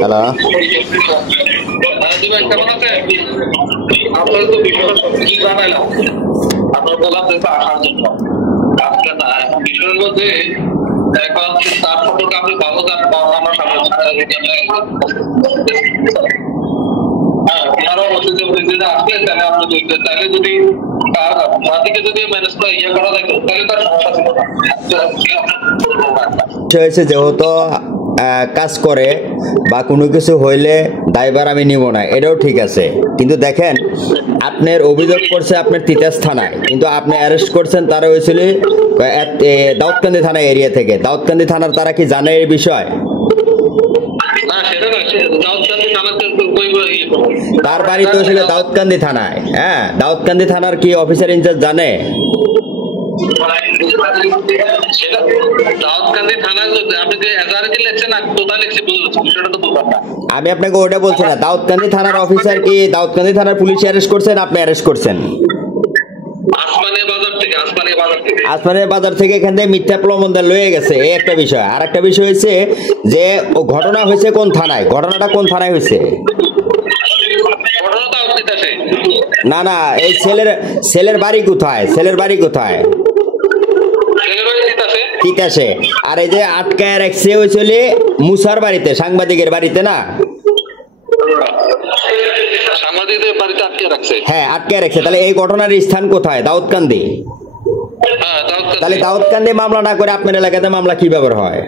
Hello, কেমন আছে? আপনার তো বিষয়টা সবকিছু জানাইলাম, আপনার বললাম যে আসার জন্য। আজকে না, এখন বিষয়ের মধ্যে এখন তার সম্পর্কে আপনি ভালো জানেন, আমার সামনে ওনারা বলছে যে আসলে তাহলে আপনি তাহলে যদি তাদেরকে যদি ম্যানেজ করে ইয়ে করা যায় তাহলে তার সমস্যা ছিল না। হয়েছে যেহেতু কাজ করে বা কোনো কিছু হইলে দায়ভার আমি নিব না, এটাও ঠিক আছে। কিন্তু দেখেন, আপনার অভিযোগ করছে আপনার তিতাস থানায়, কিন্তু আপনি অ্যারেস্ট করছেন তারা হয়েছিল দাউদকান্দি থানা এরিয়া থেকে। দাউদকান্দি থানার তারা কি জানে এই বিষয়? তার বাড়ি তো ছিল দাউদকান্দি থানায়। হ্যাঁ, দাউদকান্দি থানার কি অফিসার ইনচার্জ জানে? আমি আপনাকে ওটা বলছি না, দাউদকান্দি থানার অফিসার কি দাউদকান্দি থানার পুলিশ অ্যারেস্ট করছেন, আপনি অ্যারেস্ট করছেন? আসমানের বাজার থেকে এখান থেকে মিথ্যা প্রমাণ লয়ে গেছে, এই একটা বিষয়। আর একটা বিষয় হয়েছে যে ঘটনা হয়েছে কোন থানায়, ঘটনাটা কোন থানায় হয়েছে? না না, এই ছেলের বাড়ি কোথায়? ছেলের বাড়ি কোথায়? তিতাসে। আর এই যে আটকায় রাখছে হয়েছিল মুসার বাড়িতে, সাংবাদিকের বাড়িতে না? হ্যাঁ, আটকে রাখছে। তাহলে এই ঘটনার স্থান কোথায়? দাউদকান্দি। তাহলে দাউদকান্দি মামলা না করে আপনার এলাকাতে মামলা কিভাবে হয়?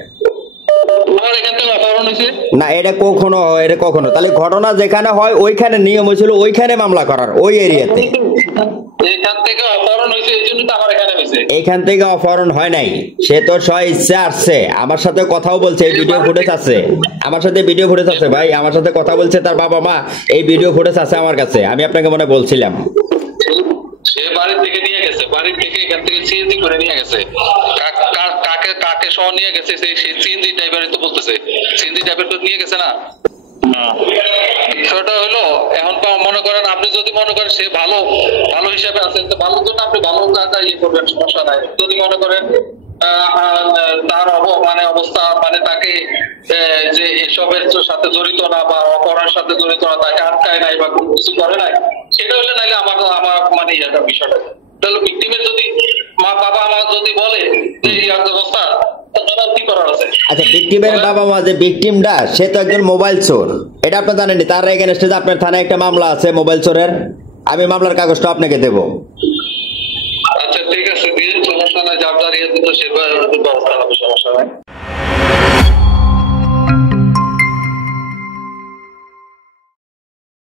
না, এটা কখনো হয়, এটা কখনো। তাহলে ঘটনা যেখানে হয় ওইখানে নিয়ম হয়েছিল ওইখানে মামলা করার, ওই এরিয়াতে। এখান থেকে অপহরণ হয় নাই, সে তো স্ব ইচ্ছা আসছে। আমার সাথে কথাও বলছে, এই ভিডিও ফুটেজ আছে আমার সাথে, ভিডিও ফুটেজ আছে ভাই, আমার সাথে কথা বলছে তার বাবা মা, এই ভিডিও ফুটেজ আছে আমার কাছে। আমি আপনাকে মনে বলছিলাম সে বাড়ি থেকে নিয়ে গেছে, বাড়ি থেকে এখান থেকে সিএনজি করে নিয়ে গেছে। কাকে কাকে সহ নিয়ে গেছে সেই সিএনজি ড্রাইভারই তো বলতেছে, সিএনজি ড্রাইভার তো নিয়ে গেছে না। বিষয়টা হলো এখন মনে করেন, আপনি যদি মনে করেন সে ভালো ভালো হিসাবে আছেন, তো ভালোর জন্য আপনি ভালো কাজটা ইয়ে করবেন, সমস্যা নাই। যদি মনে করেন তার অবস্থা তাকে যে এসবের সাথে জড়িত না বা অপরাধের সাথে জড়িত না, তাকে আটকায় নাই বা কোনো কিছু করে নাই, সেটা হলে নাইলে আমার এটা বিষয়টা। তাহলে ভিক্টিমের যদি মা বাবা মা যদি বলে যে এই অবস্থা, আচ্ছা, ভিকটিমের বাবা মা যে ভিকটিমটা, সে তো একজন মোবাইল চোর, এটা আপনি জানেন? তার এগেইনস্টে আপনার থানায় একটা মামলা আছে মোবাইল চোরের, আমি মামলার কাগজটা আপনাকে দেব। আচ্ছা ঠিক আছে, দিয়ে সমস্যা নাই, জাবদার ইয়ে দিতে সে ব্যবস্থা হবে, সমস্যা নাই।